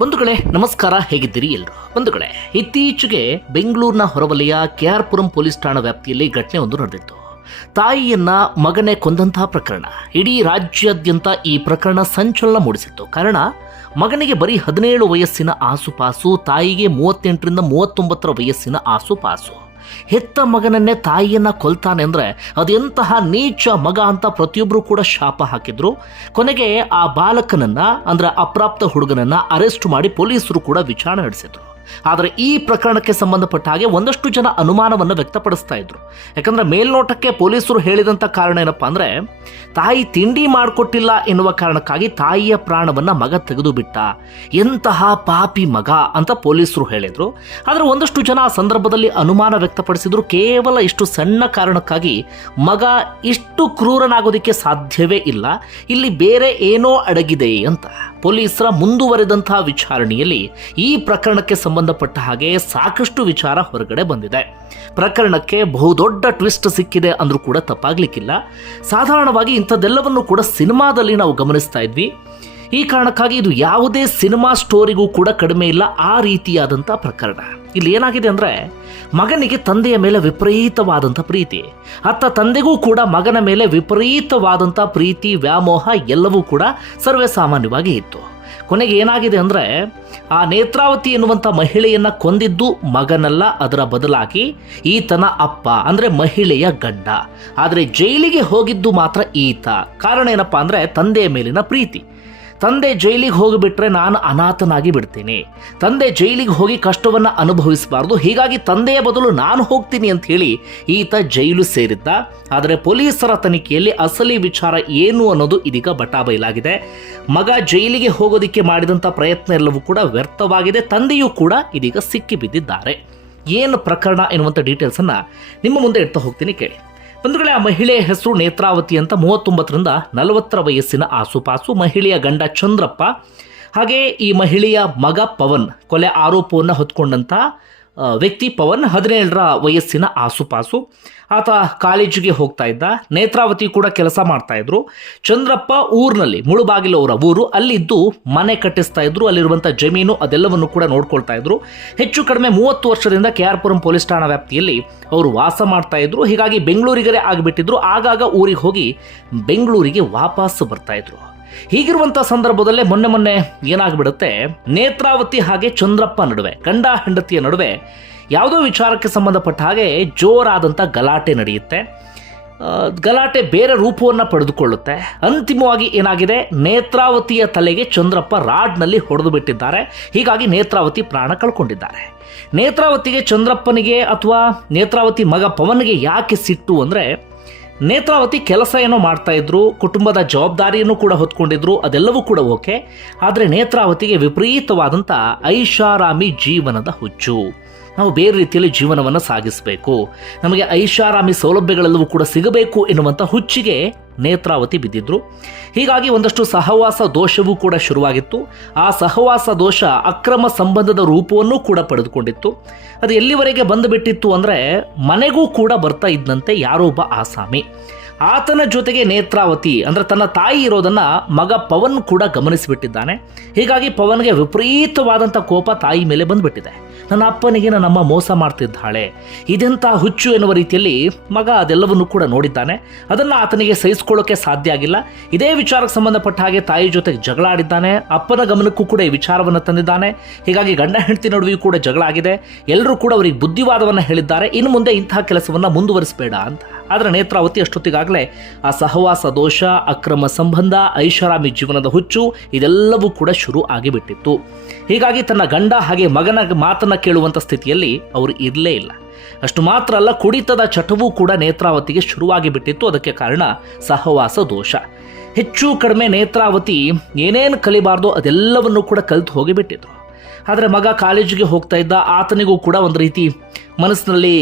ಬಂಧುಗಳೇ, ನಮಸ್ಕಾರ. ಹೇಗಿದ್ದೀರಿ ಎಲ್ಲರೂ? ಬಂಧುಗಳೇ, ಇತ್ತೀಚೆಗೆ ಬೆಂಗಳೂರಿನ ಹೊರವಲಯ ಕೆಆರ್ ಪುರಂ ಪೊಲೀಸ್ ಠಾಣಾ ವ್ಯಾಪ್ತಿಯಲ್ಲಿ ಘಟನೆ ಒಂದು ನಡೆದಿತ್ತು. ತಾಯಿಯನ್ನ ಮಗನೇ ಕೊಂದಂತಹ ಪ್ರಕರಣ. ಇಡೀ ರಾಜ್ಯಾದ್ಯಂತ ಈ ಪ್ರಕರಣ ಸಂಚಲನ ಮೂಡಿಸಿತ್ತು. ಕಾರಣ, ಮಗನಿಗೆ ಬರೀ ಹದಿನೇಳು ವಯಸ್ಸಿನ ಆಸುಪಾಸು, ತಾಯಿಗೆ ಮೂವತ್ತೆಂಟರಿಂದ ಮೂವತ್ತೊಂಬತ್ತರ ವಯಸ್ಸಿನ ಆಸುಪಾಸು. ಹೆತ್ತ ಮಗನನ್ನೇ ತಾಯಿಯನ್ನ ಕೊಲ್ತಾನೆ ಅಂದ್ರೆ ಅದೆಂತಹ ನೀಚ ಮಗ ಅಂತ ಪ್ರತಿಯೊಬ್ಬರು ಕೂಡ ಶಾಪ ಹಾಕಿದ್ರು. ಕೊನೆಗೆ ಆ ಬಾಲಕನನ್ನ ಅಂದ್ರೆ ಅಪ್ರಾಪ್ತ ಹುಡುಗನನ್ನ ಅರೆಸ್ಟ್ ಮಾಡಿ ಪೊಲೀಸರು ಕೂಡ ವಿಚಾರಣೆ ನಡೆಸಿದ್ರು. ಆದರೆ ಈ ಪ್ರಕರಣಕ್ಕೆ ಸಂಬಂಧಪಟ್ಟ ಹಾಗೆ ಒಂದಷ್ಟು ಜನ ಅನುಮಾನವನ್ನು ವ್ಯಕ್ತಪಡಿಸ್ತಾ ಇದ್ರು. ಯಾಕಂದ್ರೆ ಮೇಲ್ನೋಟಕ್ಕೆ ಪೊಲೀಸರು ಹೇಳಿದಂಥ ಕಾರಣ ಏನಪ್ಪಾ ಅಂದ್ರೆ, ತಾಯಿ ತಿಂಡಿ ಮಾಡಿಕೊಟ್ಟಿಲ್ಲ ಎನ್ನುವ ಕಾರಣಕ್ಕಾಗಿ ತಾಯಿಯ ಪ್ರಾಣವನ್ನ ಮಗ ತೆಗೆದು ಬಿಟ್ಟ ಎಂತಹ ಪಾಪಿ ಮಗ ಅಂತ ಪೊಲೀಸರು ಹೇಳಿದ್ರು. ಆದರೆ ಒಂದಷ್ಟು ಜನ ಆ ಸಂದರ್ಭದಲ್ಲಿ ಅನುಮಾನ ವ್ಯಕ್ತಪಡಿಸಿದ್ರು. ಕೇವಲ ಇಷ್ಟು ಸಣ್ಣ ಕಾರಣಕ್ಕಾಗಿ ಮಗ ಇಷ್ಟು ಕ್ರೂರನಾಗೋದಕ್ಕೆ ಸಾಧ್ಯವೇ ಇಲ್ಲ. ಇಲ್ಲಿ ಬೇರೆ ಏನೋ ಅಡಗಿದೆ ಅಂತ ಪೊಲೀಸರ ಮುಂದುವರೆದಂತಹ ವಿಚಾರಣೆಯಲ್ಲಿ ಈ ಪ್ರಕರಣಕ್ಕೆ ಸಂಬಂಧಪಟ್ಟ ಹಾಗೆ ಸಾಕಷ್ಟು ವಿಚಾರ ಹೊರಗಡೆ ಬಂದಿದೆ. ಪ್ರಕರಣಕ್ಕೆ ಬಹುದೊಡ್ಡ ಟ್ವಿಸ್ಟ್ ಸಿಕ್ಕಿದೆ ಅಂದ್ರೂ ಕೂಡ ತಪ್ಪಾಗ್ಲಿಕ್ಕಿಲ್ಲ. ಸಾಧಾರಣವಾಗಿ ಇಂಥದ್ದೆಲ್ಲವನ್ನು ಕೂಡ ಸಿನಿಮಾದಲ್ಲಿ ನಾವು ಗಮನಿಸ್ತಾ ಇದ್ವಿ. ಈ ಕಾರಣಕ್ಕಾಗಿ ಇದು ಯಾವುದೇ ಸಿನಿಮಾ ಸ್ಟೋರಿಗೂ ಕೂಡ ಕಡಿಮೆ ಇಲ್ಲ, ಆ ರೀತಿಯಾದಂಥ ಪ್ರಕರಣ. ಇಲ್ಲಿ ಏನಾಗಿದೆ ಅಂದರೆ, ಮಗನಿಗೆ ತಂದೆಯ ಮೇಲೆ ವಿಪರೀತವಾದಂಥ ಪ್ರೀತಿ. ಅತ್ತ ತಂದೆಗೂ ಕೂಡ ಮಗನ ಮೇಲೆ ವಿಪರೀತವಾದಂಥ ಪ್ರೀತಿ, ವ್ಯಾಮೋಹ ಎಲ್ಲವೂ ಕೂಡ ಸರ್ವೇ ಸಾಮಾನ್ಯವಾಗಿ ಇತ್ತು. ಕೊನೆಗೆ ಏನಾಗಿದೆ ಅಂದರೆ ಆ ನೇತ್ರಾವತಿ ಎನ್ನುವಂಥ ಮಹಿಳೆಯನ್ನು ಕೊಂದಿದ್ದು ಮಗನಲ್ಲ, ಅದರ ಬದಲಾಗಿ ಈತನ ಅಪ್ಪ, ಅಂದರೆ ಮಹಿಳೆಯ ಗಂಡ. ಆದರೆ ಜೈಲಿಗೆ ಹೋಗಿದ್ದು ಮಾತ್ರ ಈತ. ಕಾರಣ ಏನಪ್ಪ ಅಂದರೆ ತಂದೆಯ ಮೇಲಿನ ಪ್ರೀತಿ. ತಂದೆ ಜೈಲಿಗೆ ಹೋಗಿಬಿಟ್ರೆ ನಾನು ಅನಾಥನಾಗಿ ಬಿಡ್ತೀನಿ. ತಂದೆ ಜೈಲಿಗೆ ಹೋಗಿ ಕಷ್ಟವನ್ನು ಅನುಭವಿಸಬಾರ್ದು. ಹೀಗಾಗಿ ತಂದೆಯ ಬದಲು ನಾನು ಹೋಗ್ತೀನಿ ಅಂತ ಹೇಳಿ ಈತ ಜೈಲು ಸೇರಿದ್ದ. ಆದರೆ ಪೊಲೀಸರ ತನಿಖೆಯಲ್ಲಿ ಅಸಲಿ ವಿಚಾರ ಏನು ಅನ್ನೋದು ಇದೀಗ ಬಟಾಬೈಲಾಗಿದೆ ಮಗ ಜೈಲಿಗೆ ಹೋಗೋದಕ್ಕೆ ಮಾಡಿದಂಥ ಪ್ರಯತ್ನ ಎಲ್ಲವೂ ಕೂಡ ವ್ಯರ್ಥವಾಗಿದೆ. ತಂದೆಯೂ ಕೂಡ ಇದೀಗ ಸಿಕ್ಕಿಬಿದ್ದಿದ್ದಾರೆ. ಏನು ಪ್ರಕರಣ ಎನ್ನುವಂಥ ಡೀಟೇಲ್ಸನ್ನು ನಿಮ್ಮ ಮುಂದೆ ಇಡ್ತಾ ಹೋಗ್ತೀನಿ ಕೇಳಿ. ಬಂಧುಗಳೇ ಆ ಮಹಿಳೆಯ ಹೆಸರು ನೇತ್ರಾವತಿ ಅಂತ ಮೂವತ್ತೊಂಬತ್ತರಿಂದ ನಲವತ್ತರ ವಯಸ್ಸಿನ ಆಸುಪಾಸು ಮಹಿಳೆಯ ಗಂಡ ಚಂದ್ರಪ್ಪ. ಹಾಗೆ ಈ ಮಹಿಳೆಯ ಮಗ ಪವನ್ ಕೊಲೆ ಆರೋಪವನ್ನು ಹೊತ್ಕೊಂಡಂಥ ಆ, ವ್ಯಕ್ತಿ ಪವನ್ ಹದಿನೇಳರ ವಯಸ್ಸಿನ ಆಸುಪಾಸು. ಆತ ಕಾಲೇಜಿಗೆ ಹೋಗ್ತಾ ಇದ್ದ. ನೇತ್ರಾವತಿ ಕೂಡ ಕೆಲಸ ಮಾಡ್ತಾ ಇದ್ರು. ಚಂದ್ರಪ್ಪ ಊರಿನಲ್ಲಿ ಮುಳುಬಾಗಿಲು ಅವರ ಊರು, ಅಲ್ಲಿದ್ದು ಮನೆ ಕಟ್ಟಿಸ್ತಾ ಇದ್ರು. ಅಲ್ಲಿರುವಂಥ ಜಮೀನು ಅದೆಲ್ಲವನ್ನು ಕೂಡ ನೋಡ್ಕೊಳ್ತಾ ಇದ್ರು. ಹೆಚ್ಚು ಕಡಿಮೆ ಮೂವತ್ತು ವರ್ಷದಿಂದ ಕೆ ಆರ್ ಪುರಂ ಪೊಲೀಸ್ ಠಾಣಾ ವ್ಯಾಪ್ತಿಯಲ್ಲಿ ಅವರು ವಾಸ ಮಾಡ್ತಾ ಇದ್ರು. ಹೀಗಾಗಿ ಬೆಂಗಳೂರಿಗರೇ ಆಗಿಬಿಟ್ಟಿದ್ರು. ಆಗಾಗ ಊರಿಗೆ ಹೋಗಿ ಬೆಂಗಳೂರಿಗೆ ವಾಪಸ್ ಬರ್ತಾ ಇದ್ರು. ಹೀಗಿರುವಂಥ ಸಂದರ್ಭದಲ್ಲೇ ಮೊನ್ನೆ ಮೊನ್ನೆ ಏನಾಗ್ಬಿಡುತ್ತೆ? ನೇತ್ರಾವತಿ ಹಾಗೆ ಚಂದ್ರಪ್ಪ ನಡುವೆ, ಗಂಡ ಹೆಂಡತಿಯ ನಡುವೆ ಯಾವುದೋ ವಿಚಾರಕ್ಕೆ ಸಂಬಂಧಪಟ್ಟ ಹಾಗೆ ಜೋರಾದಂಥ ಗಲಾಟೆ ನಡೆಯುತ್ತೆ. ಗಲಾಟೆ ಬೇರೆ ರೂಪವನ್ನು ಪಡೆದುಕೊಳ್ಳುತ್ತೆ. ಅಂತಿಮವಾಗಿ ಏನಾಗಿದೆ? ನೇತ್ರಾವತಿಯ ತಲೆಗೆ ಚಂದ್ರಪ್ಪ ರಾಡ್ನಲ್ಲಿ ಹೊಡೆದು ಬಿಟ್ಟಿದ್ದಾರೆ. ಹೀಗಾಗಿ ನೇತ್ರಾವತಿ ಪ್ರಾಣ ಕಳ್ಕೊಂಡಿದ್ದಾರೆ. ನೇತ್ರಾವತಿಗೆ ಚಂದ್ರಪ್ಪನಿಗೆ ಅಥವಾ ನೇತ್ರಾವತಿ ಮಗ ಪವನ್ಗೆ ಯಾಕೆ ಸಿಟ್ಟು ಅಂದರೆ ನೇತ್ರಾವತಿ ಕೆಲಸ ಏನೋ ಮಾಡ್ತಾ ಇದ್ರು, ಕುಟುಂಬದ ಜವಾಬ್ದಾರಿಯನ್ನು ಕೂಡ ಹೊತ್ಕೊಂಡಿದ್ರು, ಅದೆಲ್ಲವೂ ಕೂಡ ಓಕೆ. ಆದರೆ ನೇತ್ರಾವತಿಗೆ ವಿಪರೀತವಾದಂಥ ಐಷಾರಾಮಿ ಜೀವನದ ಹುಚ್ಚು. ನಾವು ಬೇರೆ ರೀತಿಯಲ್ಲಿ ಜೀವನವನ್ನು ಸಾಗಿಸಬೇಕು. ನಮಗೆ ಐಷಾರಾಮಿ ಸೌಲಭ್ಯಗಳೆಲ್ಲವೂ ಕೂಡ ಸಿಗಬೇಕು ಎನ್ನುವಂಥ ಹುಚ್ಚಿಗೆ ನೇತ್ರಾವತಿ ಬಿದ್ದಿದ್ರು. ಹೀಗಾಗಿ ಒಂದಷ್ಟು ಸಹವಾಸ ದೋಷವೂ ಕೂಡ ಶುರುವಾಗಿತ್ತು. ಆ ಸಹವಾಸ ದೋಷ ಅಕ್ರಮ ಸಂಬಂಧದ ರೂಪವನ್ನು ಕೂಡ ಪಡೆದುಕೊಂಡಿತ್ತು. ಅದು ಎಲ್ಲಿವರೆಗೆ ಬಂದುಬಿಟ್ಟಿತ್ತು ಅಂದರೆ ಮನೆಗೂ ಕೂಡ ಬರ್ತಾ ಇದ್ದಂತೆ ಯಾರೊಬ್ಬ ಆಸಾಮಿ. ಆತನ ಜೊತೆಗೆ ನೇತ್ರಾವತಿ ಅಂದರೆ ತನ್ನ ತಾಯಿ ಇರೋದನ್ನು ಮಗ ಪವನ್ ಕೂಡ ಗಮನಿಸಿಬಿಟ್ಟಿದ್ದಾನೆ. ಹೀಗಾಗಿ ಪವನ್ಗೆ ವಿಪರೀತವಾದಂಥ ಕೋಪ ತಾಯಿ ಮೇಲೆ ಬಂದ್ಬಿಟ್ಟಿದೆ. ನನ್ನ ಅಪ್ಪನಿಗೆ ನನ್ನ ಅಮ್ಮ ಮೋಸ ಮಾಡ್ತಿದ್ದಾಳೆ. ಇದೆಂಥ ಹುಚ್ಚು ಎನ್ನುವ ರೀತಿಯಲ್ಲಿ ಮಗ ಅದೆಲ್ಲವನ್ನು ಕೂಡ ನೋಡಿದ್ದಾನೆ. ಅದನ್ನು ಆತನಿಗೆ ಸಹಿಸ್ಕೊಳ್ಳೋಕೆ ಸಾಧ್ಯ ಆಗಿಲ್ಲ. ಇದೇ ವಿಚಾರಕ್ಕೆ ಸಂಬಂಧಪಟ್ಟ ಹಾಗೆ ತಾಯಿ ಜೊತೆಗೆ ಜಗಳ ಆಡಿದ್ದಾನೆ. ಅಪ್ಪನ ಗಮನಕ್ಕೂ ಕೂಡ ಈ ವಿಚಾರವನ್ನು ತಂದಿದ್ದಾನೆ. ಹೀಗಾಗಿ ಗಂಡ ಹೆಂಡತಿ ನಡುವೆಯೂ ಕೂಡ ಜಗಳ ಆಗಿದೆ. ಎಲ್ಲರೂ ಕೂಡ ಅವರಿಗೆ ಬುದ್ಧಿವಾದವನ್ನು ಹೇಳಿದ್ದಾರೆ. ಇನ್ನು ಮುಂದೆ ಇಂತಹ ಕೆಲಸವನ್ನು ಮುಂದುವರಿಸಬೇಡ ಅಂತ. ಆದರೆ ನೇತ್ರಾವತಿ ಅಷ್ಟೊತ್ತಿಗಾಗಲೇ ಆ ಸಹವಾಸ, ದೋಷ, ಅಕ್ರಮ ಸಂಬಂಧ, ಐಷಾರಾಮಿ ಜೀವನದ ಹುಚ್ಚು ಇದೆಲ್ಲವೂ ಕೂಡ ಶುರು ಆಗಿಬಿಟ್ಟಿತ್ತು. ಹೀಗಾಗಿ ತನ್ನ ಗಂಡ ಹಾಗೆ ಮಗನ ಮಾತನ್ನು ಕೇಳುವಂಥ ಸ್ಥಿತಿಯಲ್ಲಿ ಅವರು ಇರಲೇ ಇಲ್ಲ. ಅಷ್ಟು ಮಾತ್ರ ಅಲ್ಲ, ಕುಡಿತದ ಚಟವೂ ಕೂಡ ನೇತ್ರಾವತಿಗೆ ಶುರುವಾಗಿ ಬಿಟ್ಟಿತ್ತು ಅದಕ್ಕೆ ಕಾರಣ ಸಹವಾಸ, ದೋಷ. ಹೆಚ್ಚು ಕಡಿಮೆ ನೇತ್ರಾವತಿ ಏನೇನು ಕಲಿಬಾರ್ದೋ ಅದೆಲ್ಲವನ್ನು ಕೂಡ ಕಲಿತು ಹೋಗಿಬಿಟ್ಟಿದ್ರು. ಆದರೆ ಮಗ ಕಾಲೇಜಿಗೆ ಹೋಗ್ತಾ ಇದ್ದ ಆತನಿಗೂ ಕೂಡ ಒಂದು ರೀತಿ ಮನಸ್ಸಿನಲ್ಲಿ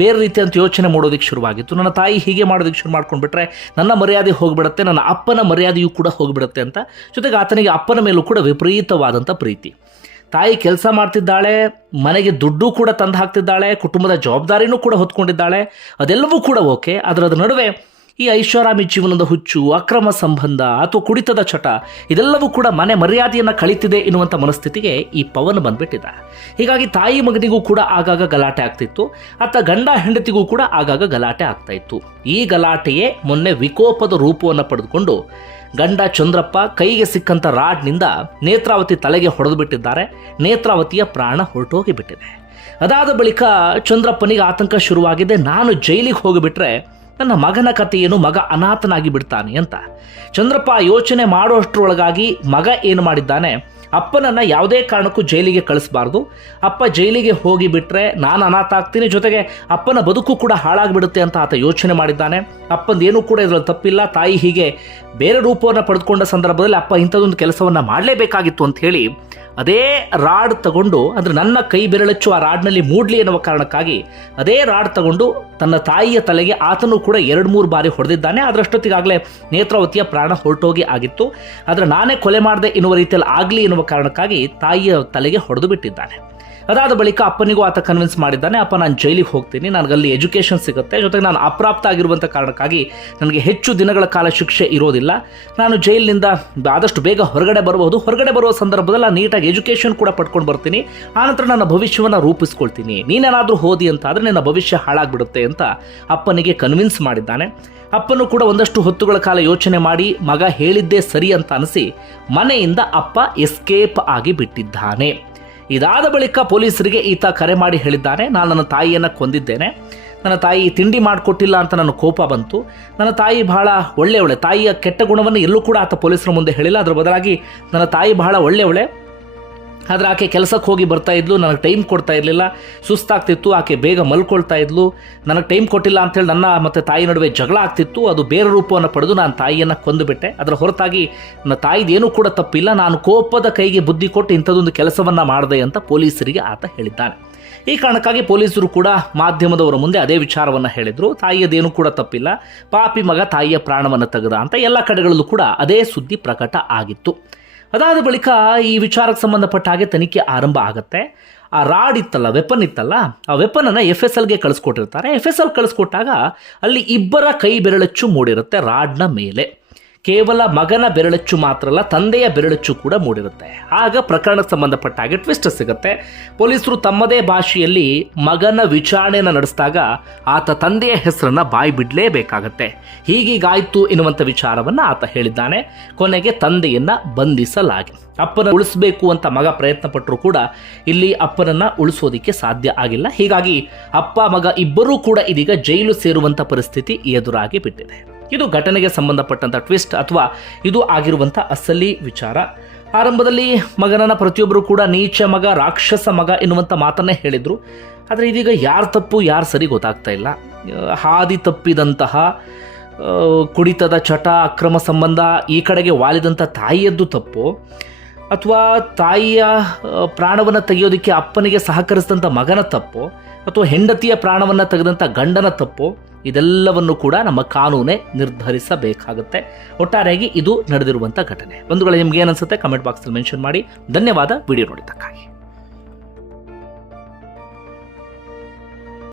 ಬೇರೆ ರೀತಿ ಅಂತ ಯೋಚನೆ ಮಾಡೋದಕ್ಕೆ ಶುರುವಾಗಿತ್ತು. ನನ್ನ ತಾಯಿ ಹೀಗೆ ಮಾಡೋದಕ್ಕೆ ಶುರು ಮಾಡ್ಕೊಂಡ್ಬಿಟ್ರೆ ನನ್ನ ಮರ್ಯಾದೆ ಹೋಗಿಬಿಡುತ್ತೆ, ನನ್ನ ಅಪ್ಪನ ಮರ್ಯಾದೆಯೂ ಕೂಡ ಹೋಗಿಬಿಡುತ್ತೆ ಅಂತ. ಜೊತೆಗೆ ಆತನಿಗೆ ಅಪ್ಪನ ಮೇಲೂ ಕೂಡ ವಿಪರೀತವಾದಂಥ ಪ್ರೀತಿ. ತಾಯಿ ಕೆಲಸ ಮಾಡ್ತಿದ್ದಾಳೆ, ಮನೆಗೆ ದುಡ್ಡು ಕೂಡ ತಂದು ಹಾಕ್ತಿದ್ದಾಳೆ, ಕುಟುಂಬದ ಜವಾಬ್ದಾರಿನೂ ಕೂಡ ಹೊತ್ಕೊಂಡಿದ್ದಾಳೆ, ಅದೆಲ್ಲವೂ ಕೂಡ ಓಕೆ ಅದರ ನಡುವೆ ಈ ಐಷಾರಾಮಿ ಜೀವನದ ಹುಚ್ಚು, ಅಕ್ರಮ ಸಂಬಂಧ ಅಥವಾ ಕುಡಿತದ ಚಟ, ಇದೆಲ್ಲವೂ ಕೂಡ ಮನೆ ಮರ್ಯಾದೆಯನ್ನು ಕಳೀತಿದೆ ಎನ್ನುವಂಥ ಮನಸ್ಥಿತಿಗೆ ಈ ಪವನ್ ಬಂದ್ಬಿಟ್ಟಿದ್ದ ಹೀಗಾಗಿ ತಾಯಿ ಮಗನಿಗೂ ಕೂಡ ಆಗಾಗ ಗಲಾಟೆ ಆಗ್ತಿತ್ತು ಅತ್ತ ಗಂಡ ಹೆಂಡತಿಗೂ ಕೂಡ ಆಗಾಗ ಗಲಾಟೆ ಆಗ್ತಾ ಇತ್ತು. ಈ ಗಲಾಟೆಯೇ ಮೊನ್ನೆ ವಿಕೋಪದ ರೂಪವನ್ನು ಪಡೆದುಕೊಂಡು ಗಂಡ ಚಂದ್ರಪ್ಪ ಕೈಗೆ ಸಿಕ್ಕಂತ ರಾಡ್ನಿಂದ ನೇತ್ರಾವತಿ ತಲೆಗೆ ಹೊಡೆದು ಬಿಟ್ಟಿದ್ದಾರೆ ನೇತ್ರಾವತಿಯ ಪ್ರಾಣ ಹೊರಟೋಗಿಬಿಟ್ಟಿದೆ. ಅದಾದ ಬಳಿಕ ಚಂದ್ರಪ್ಪನಿಗೆ ಆತಂಕ ಶುರುವಾಗಿದೆ, ನಾನು ಜೈಲಿಗೆ ಹೋಗಿಬಿಟ್ರೆ ನನ್ನ ಮಗನ ಕಥೆಯನ್ನು ಮಗ ಅನಾಥನಾಗಿ ಬಿಡ್ತಾನೆ ಅಂತ. ಚಂದ್ರಪ್ಪ ಯೋಚನೆ ಮಾಡೋಷ್ಟರೊಳಗಾಗಿ ಮಗ ಏನು ಮಾಡಿದ್ದಾನೆ? ಅಪ್ಪನನ್ನು ಯಾವುದೇ ಕಾರಣಕ್ಕೂ ಜೈಲಿಗೆ ಕಳಿಸಬಾರ್ದು. ಅಪ್ಪ ಜೈಲಿಗೆ ಹೋಗಿ ಬಿಟ್ರೆ ನಾನು ಅನಾಥ ಆಗ್ತೀನಿ ಜೊತೆಗೆ ಅಪ್ಪನ ಬದುಕು ಕೂಡ ಹಾಳಾಗಿಬಿಡುತ್ತೆ ಅಂತ ಆತ ಯೋಚನೆ ಮಾಡಿದ್ದಾನೆ. ಅಪ್ಪಂದೇನೂ ಕೂಡ ಇದರಲ್ಲಿ ತಪ್ಪಿಲ್ಲ. ತಾಯಿ ಹೀಗೆ ಬೇರೆ ರೂಪವನ್ನು ಪಡೆದುಕೊಂಡ ಸಂದರ್ಭದಲ್ಲಿ ಅಪ್ಪ ಇಂಥದ್ದೊಂದು ಕೆಲಸವನ್ನು ಮಾಡಲೇಬೇಕಾಗಿತ್ತು ಅಂತ ಹೇಳಿ ಅದೇ ರಾಡ್ ತಗೊಂಡು, ಅಂದರೆ ನನ್ನ ಕೈ ಬೆರಳಚ್ಚು ಆ ರಾಡ್ನಲ್ಲಿ ಮೂಡ್ಲಿ ಎನ್ನುವ ಕಾರಣಕ್ಕಾಗಿ ಅದೇ ರಾಡ್ ತಗೊಂಡು ತನ್ನ ತಾಯಿಯ ತಲೆಗೆ ಆತನು ಕೂಡ ಎರಡು ಮೂರು ಬಾರಿ ಹೊಡೆದಿದ್ದಾನೆ. ಅದರಷ್ಟೊತ್ತಿಗಾಗಲೇ ನೇತ್ರಾವತಿಯ ಪ್ರಾಣ ಹೊರಟೋಗಿ ಆಗಿತ್ತು. ಆದರೆ ನಾನೇ ಕೊಲೆ ಮಾಡಿದೆ ಎನ್ನುವ ರೀತಿಯಲ್ಲಿ ಆಗಲಿ ಎನ್ನುವ ಕಾರಣಕ್ಕಾಗಿ ತಾಯಿಯ ತಲೆಗೆ ಹೊಡೆದು ಬಿಟ್ಟಿದ್ದಾನೆ. ಅದಾದ ಬಳಿಕ ಅಪ್ಪನಿಗೂ ಆತ ಕನ್ವಿನ್ಸ್ ಮಾಡಿದ್ದಾನೆ, ಅಪ್ಪ, ನಾನು ಜೈಲಿಗೆ ಹೋಗ್ತೀನಿ, ನನಗಲ್ಲಿ ಎಜುಕೇಷನ್ ಸಿಗುತ್ತೆ, ಜೊತೆಗೆ ನಾನು ಅಪ್ರಾಪ್ತ ಆಗಿರುವಂಥ ಕಾರಣಕ್ಕಾಗಿ ನನಗೆ ಹೆಚ್ಚು ದಿನಗಳ ಕಾಲ ಶಿಕ್ಷೆ ಇರೋದಿಲ್ಲ. ನಾನು ಜೈಲಿನಿಂದ ಆದಷ್ಟು ಬೇಗ ಹೊರಗಡೆ ಬರಬಹುದು. ಹೊರಗಡೆ ಬರುವ ಸಂದರ್ಭದಲ್ಲಿ ನಾನು ನೀಟಾಗಿ ಎಜುಕೇಷನ್ ಕೂಡ ಪಡ್ಕೊಂಡು ಬರ್ತೀನಿ. ಆನಂತರ ನನ್ನ ಭವಿಷ್ಯವನ್ನು ರೂಪಿಸ್ಕೊಳ್ತೀನಿ. ನೀನೇನಾದರೂ ಹೋದಿ ಅಂತ ಆದರೆ ನನ್ನ ಭವಿಷ್ಯ ಹಾಳಾಗ್ಬಿಡುತ್ತೆ ಅಂತ ಅಪ್ಪನಿಗೆ ಕನ್ವಿನ್ಸ್ ಮಾಡಿದ್ದಾನೆ. ಅಪ್ಪನು ಕೂಡ ಒಂದಷ್ಟು ಹೊತ್ತುಗಳ ಕಾಲ ಯೋಚನೆ ಮಾಡಿ, ಮಗ ಹೇಳಿದ್ದೇ ಸರಿ ಅಂತ ಅನಿಸಿ ಮನೆಯಿಂದ ಅಪ್ಪ ಎಸ್ಕೇಪ್ ಆಗಿ ಬಿಟ್ಟಿದ್ದಾನೆ. ಇದಾದ ಬಳಿಕ ಪೊಲೀಸರಿಗೆ ಈತ ಕರೆ ಮಾಡಿ ಹೇಳಿದ್ದಾನೆ, ನಾನು ನನ್ನ ತಾಯಿಯನ್ನು ಕೊಂದಿದ್ದೇನೆ. ನನ್ನ ತಾಯಿ ತಿಂಡಿ ಮಾಡಿಕೊಟ್ಟಿಲ್ಲ ಅಂತ ನನ್ನ ಕೋಪ ಬಂತು. ನನ್ನ ತಾಯಿ ಬಹಳ ಒಳ್ಳೆಯವಳೆ. ತಾಯಿಯ ಕೆಟ್ಟ ಗುಣವನ್ನು ಎಲ್ಲೂ ಕೂಡ ಆತ ಪೊಲೀಸರ ಮುಂದೆ ಹೇಳಿಲ್ಲ. ಅದರ ಬದಲಾಗಿ ನನ್ನ ತಾಯಿ ಬಹಳ ಒಳ್ಳೆಯವಳೆ. ಆದರೆ ಆಕೆ ಕೆಲಸಕ್ಕೆ ಹೋಗಿ ಬರ್ತಾ ಇದ್ಲು, ನನಗೆ ಟೈಮ್ ಕೊಡ್ತಾ ಇರಲಿಲ್ಲ. ಸುಸ್ತಾಗ್ತಿತ್ತು, ಆಕೆ ಬೇಗ ಮಲ್ಕೊಳ್ತಾ ಇದ್ಲು. ನನಗೆ ಟೈಮ್ ಕೊಟ್ಟಿಲ್ಲ ಅಂತೇಳಿ ನನ್ನ ಮತ್ತು ತಾಯಿ ನಡುವೆ ಜಗಳ ಆಗ್ತಿತ್ತು. ಅದು ಬೇರೆ ರೂಪವನ್ನು ಪಡೆದು ನಾನು ತಾಯಿಯನ್ನು ಕೊಂದುಬಿಟ್ಟೆ. ಅದರ ಹೊರತಾಗಿ ನನ್ನ ತಾಯಿದೇನೂ ಕೂಡ ತಪ್ಪಿಲ್ಲ, ನಾನು ಕೋಪದ ಕೈಗೆ ಬುದ್ಧಿ ಕೊಟ್ಟು ಇಂಥದ್ದೊಂದು ಕೆಲಸವನ್ನು ಮಾಡಿದೆ ಅಂತ ಪೊಲೀಸರಿಗೆ ಆತ ಹೇಳಿದ್ದಾನೆ. ಈ ಕಾರಣಕ್ಕಾಗಿ ಪೊಲೀಸರು ಕೂಡ ಮಾಧ್ಯಮದವರ ಮುಂದೆ ಅದೇ ವಿಚಾರವನ್ನು ಹೇಳಿದರು. ತಾಯಿಯದೇನೂ ಕೂಡ ತಪ್ಪಿಲ್ಲ. ಪಾಪಿ ಮಗ ತಾಯಿಯ ಪ್ರಾಣವನ್ನು ತೆಗೆದ ಅಂತ ಎಲ್ಲ ಕಡೆಗಳಲ್ಲೂ ಕೂಡ ಅದೇ ಸುದ್ದಿ ಪ್ರಕಟ ಆಗಿತ್ತು. ಅದಾದ ಬಳಿಕ ಈ ವಿಚಾರಕ್ಕೆ ಸಂಬಂಧಪಟ್ಟ ಹಾಗೆ ತನಿಖೆ ಆರಂಭ ಆಗುತ್ತೆ. ಆ ರಾಡ್ ಇತ್ತಲ್ಲ ವೆಪನ್ ಇತ್ತಲ್ಲ, ಆ ವೆಪನನ್ನು ಎಫ್ ಎಸ್ ಎಲ್ಗೆ ಕಳಿಸ್ಕೊಟ್ಟಿರ್ತಾರೆ. ಎಫ್ ಎಸ್ ಎಲ್ ಕಳಿಸ್ಕೊಟ್ಟಾಗ ಅಲ್ಲಿ ಇಬ್ಬರ ಕೈ ಬೆರಳಚ್ಚು ಮೂಡಿರುತ್ತೆ ರಾಡ್ನ ಮೇಲೆ. ಕೇವಲ ಮಗನ ಬೆರಳಚ್ಚು ಮಾತ್ರ ಅಲ್ಲ ತಂದೆಯ ಬೆರಳಚ್ಚು ಕೂಡ ಮೂಡಿರುತ್ತೆ. ಆಗ ಪ್ರಕರಣಕ್ಕೆ ಸಂಬಂಧಪಟ್ಟ ಹಾಗೆ ಟ್ವಿಸ್ಟ್ ಸಿಗುತ್ತೆ. ಪೊಲೀಸರು ತಮ್ಮದೇ ಭಾಷೆಯಲ್ಲಿ ಮಗನ ವಿಚಾರಣೆಯನ್ನು ನಡೆಸಿದಾಗ ಆತ ತಂದೆಯ ಹೆಸರನ್ನು ಬಾಯಿ ಬಿಡಲೇಬೇಕಾಗತ್ತೆ. ಹೀಗೀಗಾಯಿತು ಎನ್ನುವಂಥ ವಿಚಾರವನ್ನು ಆತ ಹೇಳಿದ್ದಾನೆ. ಕೊನೆಗೆ ತಂದೆಯನ್ನು ಬಂಧಿಸಲಾಗಿ. ಅಪ್ಪನ ಉಳಿಸಬೇಕು ಅಂತ ಮಗ ಪ್ರಯತ್ನ ಪಟ್ಟರು ಕೂಡ ಇಲ್ಲಿ ಅಪ್ಪನನ್ನ ಉಳಿಸೋದಿಕ್ಕೆ ಸಾಧ್ಯ ಆಗಿಲ್ಲ. ಹೀಗಾಗಿ ಅಪ್ಪ ಮಗ ಇಬ್ಬರೂ ಕೂಡ ಇದೀಗ ಜೈಲು ಸೇರುವಂಥ ಪರಿಸ್ಥಿತಿ ಎದುರಾಗಿ ಬಿಟ್ಟಿದೆ. ಇದು ಘಟನೆಗೆ ಸಂಬಂಧಪಟ್ಟಂಥ ಟ್ವಿಸ್ಟ್ ಅಥವಾ ಇದು ಆಗಿರುವಂಥ ಅಸಲಿ ವಿಚಾರ. ಆರಂಭದಲ್ಲಿ ಮಗನನ್ನ ಪ್ರತಿಯೊಬ್ಬರು ಕೂಡ ನೀಚ ಮಗ, ರಾಕ್ಷಸ ಮಗ ಎನ್ನುವಂಥ ಮಾತನ್ನೇ ಹೇಳಿದರು. ಆದರೆ ಇದೀಗ ಯಾರು ತಪ್ಪು, ಯಾರು ಸರಿ ಗೊತ್ತಾಗ್ತಾ ಇಲ್ಲ. ಹಾದಿ ತಪ್ಪಿದಂತಹ ಕುಡಿತದ ಚಟ, ಅಕ್ರಮ ಸಂಬಂಧ, ಈ ಕಡೆಗೆ ವಾಲಿದಂಥ ತಾಯಿಯದ್ದು ತಪ್ಪು. ಅಥವಾ ತಾಯಿಯ ಪ್ರಾಣವನ್ನು ತೆಗೆಯೋದಕ್ಕೆ ಅಪ್ಪನಿಗೆ ಸಹಕರಿಸಿದಂಥ ಮಗನ ತಪ್ಪು. ಅಥವಾ ಹೆಂಡತಿಯ ಪ್ರಾಣವನ್ನು ತೆಗೆದಂಥ ಗಂಡನ ತಪ್ಪು, ಇದೆಲ್ಲವನ್ನು ಕೂಡ ನಮ್ಮ ಕಾನೂನೇ ನಿರ್ಧರಿಸಬೇಕಾಗುತ್ತೆ. ಒಟ್ಟಾರೆಯಾಗಿ ಇದು ನಡೆದಿರುವಂಥ ಘಟನೆ. ಒಂದು ನಿಮ್ಗೆ ಏನನ್ಸುತ್ತೆ ಕಮೆಂಟ್ ಬಾಕ್ಸಲ್ಲಿ ಮೆನ್ಷನ್ ಮಾಡಿ. ಧನ್ಯವಾದ. ವಿಡಿಯೋ ನೋಡಿದ್ದಕ್ಕಾಗಿ.